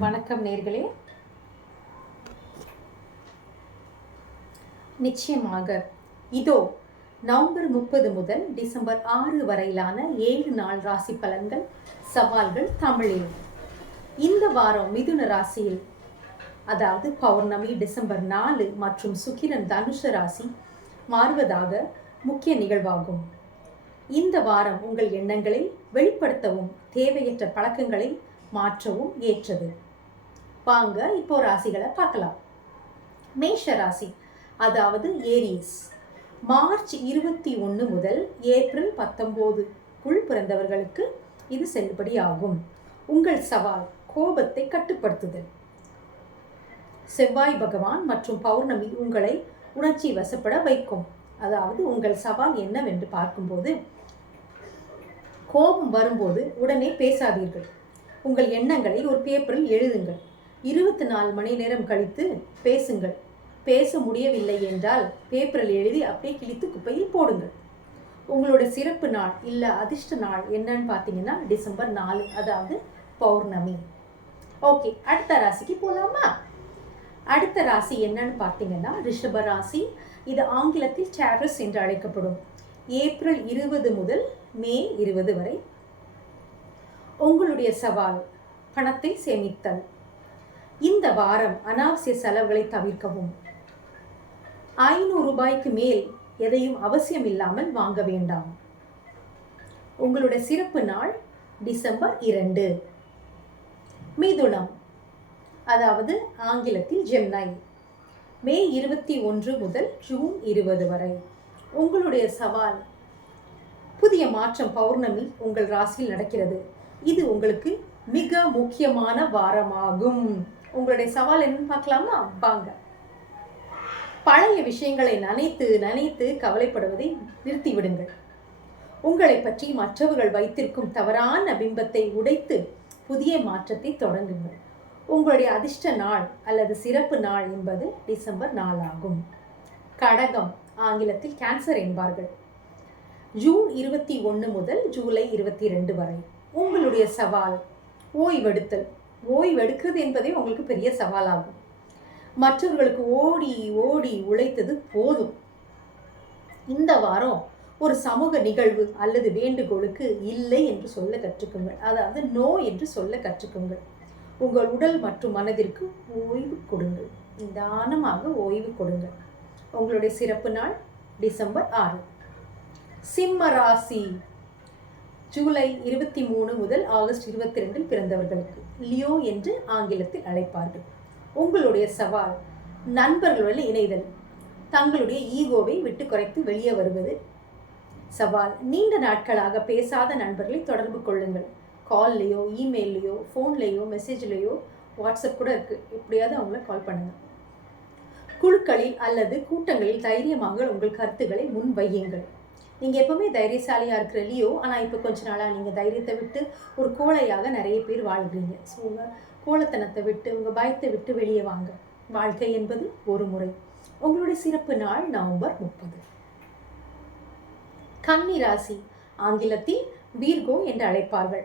வணக்கம் நேர்களே. நிச்சயமாக இதோ நவம்பர் 30 முதல் டிசம்பர் 6 வரையிலான 7 நாள் ராசி பலன்கள், சவால்கள் தமிழில். இந்த வாரம் மிதுன ராசியில், அதாவது பௌர்ணமி டிசம்பர் 4 மற்றும் சுக்கிரன் தனுஷ ராசி மாறுவதாக முக்கிய நிகழ்வாகும். இந்த வாரம் உங்கள் எண்ணங்களை வெளிப்படுத்தவும் தேவையற்ற பழக்கங்களை மாற்றவும் ஏற்றது. வாங்க இப்போ ராசிகளை பார்க்கலாம். மேஷ ராசி, அதாவது ஏரியஸ், மார்ச் 21 முதல் ஏப்ரல் 19க்குள் பிறந்தவர்களுக்கு இது செல்லுபடி ஆகும். உங்கள் சவால் கோபத்தை கட்டுப்படுத்துதல். செவ்வாய் பகவான் மற்றும் பௌர்ணமி உங்களை உணர்ச்சி வசப்பட வைக்கும். அதாவது உங்கள் சவால் என்னவென்று பார்க்கும்போது, கோபம் வரும்போது உடனே பேசாதீர்கள். உங்கள் எண்ணங்களை ஒரு பேப்பரில் எழுதுங்கள். 24 மணி நேரம் கழித்து பேசுங்கள். பேச முடியவில்லை என்றால் பேப்பரில் எழுதி அப்படியே கிழித்து குப்பையில் போடுங்கள். உங்களுடைய சிறப்பு நாள் இல்லை அதிர்ஷ்ட நாள் என்னன்னு பார்த்தீங்கன்னா டிசம்பர் 4, அதாவது பௌர்ணமி. ஓகே, அடுத்த ராசிக்கு போகலாமா? அடுத்த ராசி என்னன்னு பார்த்தீங்கன்னா ரிஷப ராசி. இது ஆங்கிலத்தில் சாரஸ் என்று அழைக்கப்படும். ஏப்ரல் 20 முதல் மே 20 வரை. உங்களுடைய சவால் பணத்தை சேமித்தல். இந்த வாரம் அனாவசிய செலவுகளை தவிர்க்கவும். 500 ரூபாய்க்கு மேல் எதையும் அவசியம் இல்லாமல் வாங்க வேண்டாம். உங்களுடைய சிறப்பு நாள் டிசம்பர் 2. மிதுனம், அதாவது ஆங்கிலத்தில் ஜெமினி, மே 21 முதல் ஜூன் 20 வரை. உங்களுடைய சவால் புதிய மாற்றம். பௌர்ணமி உங்கள் ராசியில் நடக்கிறது. இது உங்களுக்கு மிக முக்கியமான வாரமாகும். உங்களுடைய சவால் என்னன்னு பார்க்கலாமா? வாங்க. பழைய விஷயங்களை நினைத்து கவலைப்படுவதை நிறுத்திவிடுங்கள். உங்களை பற்றி மற்றவர்கள் வைத்திருக்கும் தவறான பிம்பத்தை உடைத்து புதிய மாற்றத்தை தொடங்குங்கள். உங்களுடைய அதிர்ஷ்ட நாள் அல்லது சிறப்பு நாள் என்பது டிசம்பர் 4 ஆகும். கடகம், ஆங்கிலத்தில் கேன்சர் என்பார்கள், ஜூன் 21 முதல் ஜூலை 22 வரை. உங்களுடைய சவால் ஓய்வெடுத்தல். ஓய்வெடுக்கிறது என்பதே உங்களுக்கு பெரிய சவாலாகும். மற்றவர்களுக்கு ஓடி ஓடி உழைத்தது போதும். இந்த வாரம் ஒரு சமூக நிகழ்வு அல்லது வேண்டுகோளுக்கு இல்லை என்று சொல்ல கற்றுக்குங்கள். அதாவது நோ என்று சொல்ல கற்றுக்குங்கள். உங்கள் உடல் மற்றும் மனதிற்கு ஓய்வு கொடுங்கள். நிதானமாக ஓய்வு கொடுங்கள். உங்களுடைய சிறப்பு நாள் டிசம்பர் 6. சிம்ம ராசி, ஜூலை 23 முதல் ஆகஸ்ட் 22 பிறந்தவர்களுக்கு லியோ என்று ஆங்கிலத்தில் அழைப்பார்கள். உங்களுடைய சவால் நண்பர்களுடன் இணைதல். தங்களுடைய ஈகோவை விட்டு குறைத்து வெளியே வருவது சவால். நீண்ட நாட்களாக பேசாத நண்பர்களை தொடர்பு கொள்ளுங்கள். கால்லையோ, இமெயிலையோ, ஃபோன்லேயோ, மெசேஜ்லேயோ, வாட்ஸ்அப் கூட இருக்குது, எப்படியாவது அவங்கள கால் பண்ணுங்கள். குழுக்களில் அல்லது கூட்டங்களில் தைரியமாக உங்கள் கருத்துக்களை முன் வையுங்கள். நீங்கள் எப்போவுமே தைரியசாலியாக இருக்கிற லியோ, ஆனால் இப்போ கொஞ்ச நாளாக நீங்கள் தைரியத்தை விட்டு ஒரு கோழையாக நிறைய பேர் வாழ்கிறீங்க. ஸோ உங்கள் கோழைத்தனத்தை விட்டு, உங்கள் பயத்தை விட்டு வெளியே வாங்க. வாழ்க்கை என்பது ஒரு முறை. உங்களுடைய சிறப்பு நாள் நவம்பர் 30. கன்னி ராசி, ஆங்கிலத்தில் வீர்கோ என்று அழைப்பார்கள்,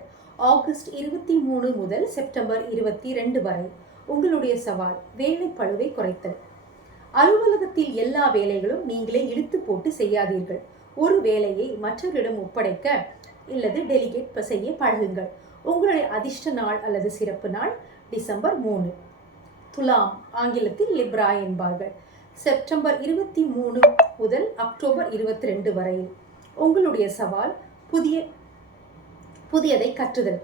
ஆகஸ்ட் 23 முதல் செப்டம்பர் 22 வரை. உங்களுடைய சவால் வேலை பளுவை குறைத்தல். அலுவலகத்தில் எல்லா வேலைகளும் நீங்களே இழுத்து போட்டு செய்யாதீர்கள். ஒரு வேலையை மற்றவரிடம் ஒப்படைக்க அல்லது டெலிகேட் செய்ய பழகுங்கள். உங்களுடைய அதிர்ஷ்ட நாள் அல்லது சிறப்பு நாள் டிசம்பர் 3. துலாம், ஆங்கிலத்தில் லிப்ரா என்பார்கள், செப்டம்பர் 23 முதல் அக்டோபர் 22 வரையில். உங்களுடைய சவால் புதியதை கற்றுதல்.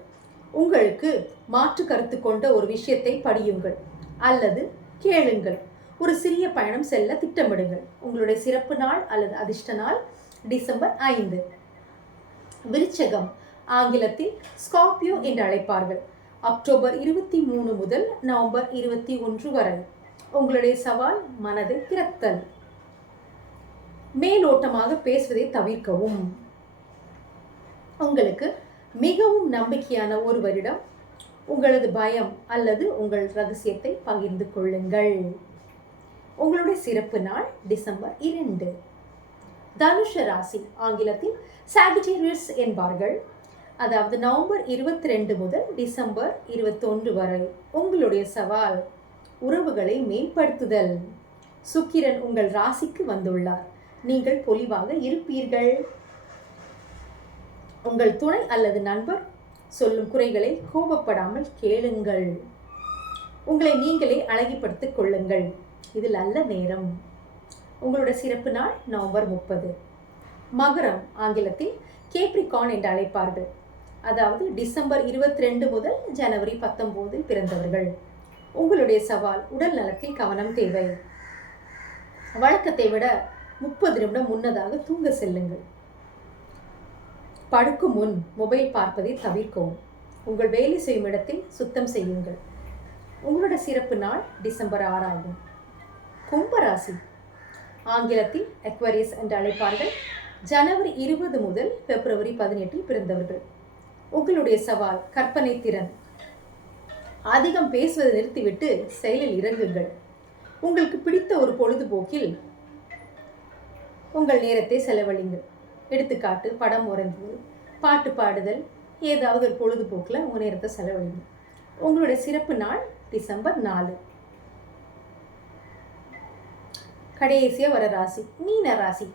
உங்களுக்கு மாற்று கருத்து கொண்ட ஒரு விஷயத்தை படியுங்கள் அல்லது கேளுங்கள். ஒரு சிறிய பயணம் செல்ல திட்டமிடுங்கள். உங்களுடைய சிறப்பு நாள் அல்லது அதிர்ஷ்ட நாள் டிசம்பர் 5. விருச்சகம், ஆங்கிலத்தில் ஸ்கார்பியோ என்று அழைப்பார்கள், அக்டோபர் 23 முதல் நவம்பர் 21 வரை. உங்களுடைய சவால் மனதை திறத்தல். மேலோட்டமாக பேசுவதை தவிர்க்கவும். உங்களுக்கு மிகவும் நம்பிக்கையான ஒருவரிடம் உங்களது பயம் அல்லது உங்கள் ரகசியத்தை பகிர்ந்து கொள்ளுங்கள். உங்களுடைய சிறப்பு நாள் டிசம்பர் 2. தனுஷ ராசி, ஆங்கிலத்தில் சாகிட்டேரியஸ் என்பார்கள், அதாவது நவம்பர் 22 முதல் டிசம்பர் 21 வரை உங்களுடைய சவால் உறவுகளை மேம்படுத்துதல். சுக்கிரன் உங்கள் ராசிக்கு வந்துள்ளார். நீங்கள் பொலிவாக இருப்பீர்கள். உங்கள் துணை அல்லது நண்பர் சொல்லும் குறைகளை கோபப்படாமல் கேளுங்கள். உங்களை நீங்களே அழகிப்படுத்திக் கொள்ளுங்கள். இது நல்ல நேரம். உங்களோட சிறப்பு நாள் நவம்பர் 30. மகரம் ஆங்கிலத்தில் கேப்ரிகான் என்று அழைப்பார்கள். அதாவது டிசம்பர் 22 முதல் ஜனவரி 19 பிறந்தவர்கள். உங்களுடைய சவால் உடல் நலத்தில் கவனம் தேவை. வழக்கத்தை விட 30 நிமிடம் முன்னதாக தூங்க செல்லுங்கள். படுக்கும் முன் மொபைல் பார்ப்பதை தவிர்க்கவும். உங்கள் வேலை செய்யும் இடத்தில் சுத்தம் செய்யுங்கள். உங்களோட சிறப்பு நாள் டிசம்பர் 6 ஆகும். கும்பராசி ஆங்கிலத்தில் அக்வாரியஸ் என்று அழைப்பார்கள். ஜனவரி 20 முதல் பிப்ரவரி 18 பிறந்தவர்கள். உங்களுடைய சவால் கற்பனை திறன். அதிகம் பேசுவதை நிறுத்திவிட்டு செயலில் இறங்குங்கள். உங்களுக்கு பிடித்த ஒரு பொழுதுபோக்கில் உங்கள் நேரத்தை செலவழிங்கள். எடுத்துக்காட்டு படம் வரைந்துதல், பாட்டு பாடுதல், ஏதாவது ஒரு பொழுதுபோக்கில் உங்கள் நேரத்தை செலவழிங்க. உங்களுடைய சிறப்பு நாள் டிசம்பர் 4. கடைசியாக வர ராசி மீன ராசி.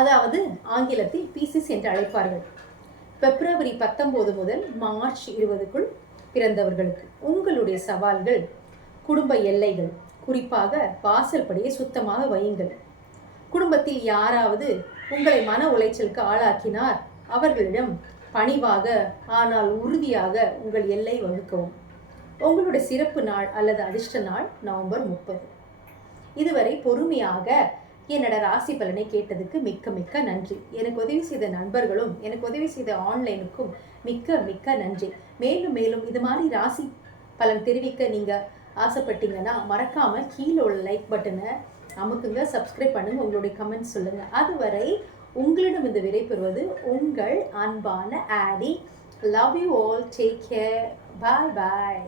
அதாவது ஆங்கிலத்தில் பீசிஸ் என்று அழைப்பார்கள். பிப்ரவரி 19 முதல் மார்ச் 20க்குள் பிறந்தவர்களுக்கு உங்களுடைய சவால்கள் குடும்ப எல்லைகள். குறிப்பாக வாசல் படியை சுத்தமாக வையுங்கள். குடும்பத்தில் யாராவது உங்களை மன உளைச்சலுக்கு ஆளாக்கினார், அவர்களிடம் பணிவாக ஆனால் உறுதியாக உங்கள் எல்லை வகுக்கவும். உங்களுடைய சிறப்பு நாள் அல்லது அதிர்ஷ்ட நாள் நவம்பர் 30. இதுவரை பொறுமையாக என்னோட ராசி பலனை கேட்டதுக்கு மிக்க மிக்க நன்றி. எனக்கு உதவி செய்த நண்பர்களும் எனக்கு உதவி செய்த ஆன்லைனுக்கும் மிக்க மிக்க நன்றி. மேலும் மேலும் இது மாதிரி ராசி பலன் தெரிவிக்க நீங்கள் ஆசைப்பட்டீங்கன்னா மறக்காமல் கீழே உள்ள லைக் பட்டனை அமுக்குங்க, சப்ஸ்கிரைப் பண்ணுங்கள், உங்களுடைய கமெண்ட்ஸ் சொல்லுங்கள். அதுவரை உங்களிடம் இந்த விடை பெறுவது உங்கள் அன்பான ஆடி. Love you all. Take care. Bye bye.